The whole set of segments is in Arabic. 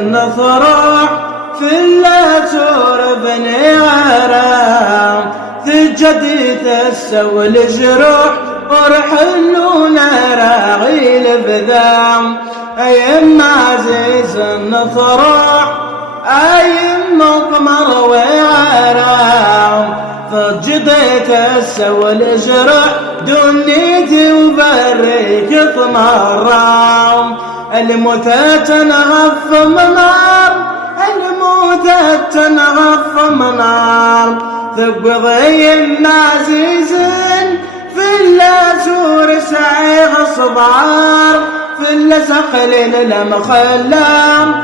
النفرح في اللاتور بني عرام ثجدي تسوى الجروح ورحلونا راغي البذام أيم عزيز النفرح أيم قمر وعرام فجدي تسوى الجروح دنيتي وبريك طمرام الموتى تنغف منار الموتى تنغف منار ثقضي النازيز في اللاسور سعيغ صبار في اللسقلين المخلام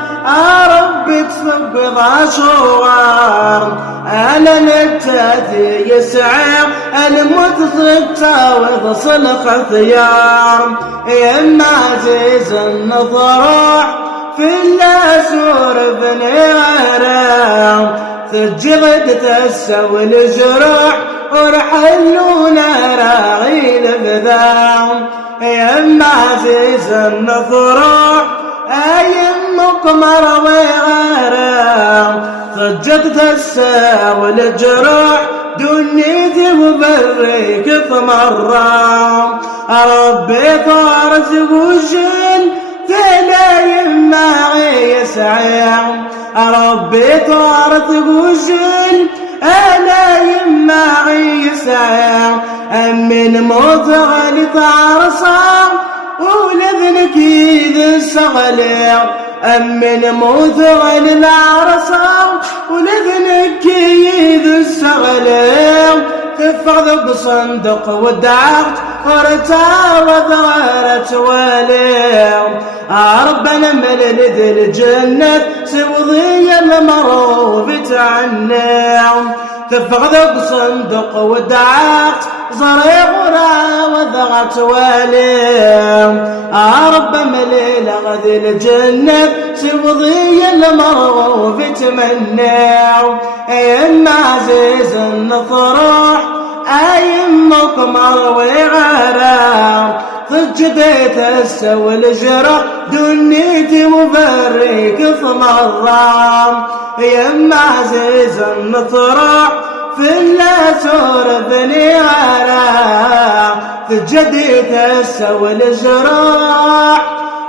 ربي تصقض شوار أنا التاتي يسعى الموت تاوض صلق ثيار يا عزيز النفرح في اللاسور بني عرام ثجغد تسوي الجروح ورحلونا راغي البذام يا عزيز النفرح أيم قمر وغرام ضجت تساوي الجروح دنيتي وبريك ثمرام ربي طارت وجل تلايم معي يسعيم ربي طارت وجل ألايم معي يسعيم من موت غالي تعرصام ولذنك إذا السغليم من موت غالي العرصام ولذنك إذا السغليم تفض بصندوق ودعت ورتا وضغرت واليم ربنا ملل ذي الجنة سوضي المروف تعنيم تفض بصندوق ودعت زريغنا وضغت واليم رب مليل غذي الجنة سوضي المروف تمنيم أيم عزيز النفرح أيم قمر وغرام ضجدي تسوى الجرح دنيتي وبريك ثمرام يا عزيز النفرح في اللاسور بني عرام ضجدي تسوى الجراح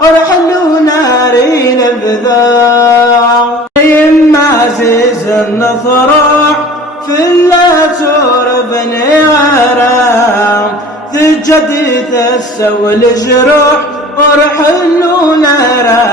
ورحلونا رين البذام يا عزيز النفرح في اللاسور بني عرام ثجدي تسوى الجروح ورحلونا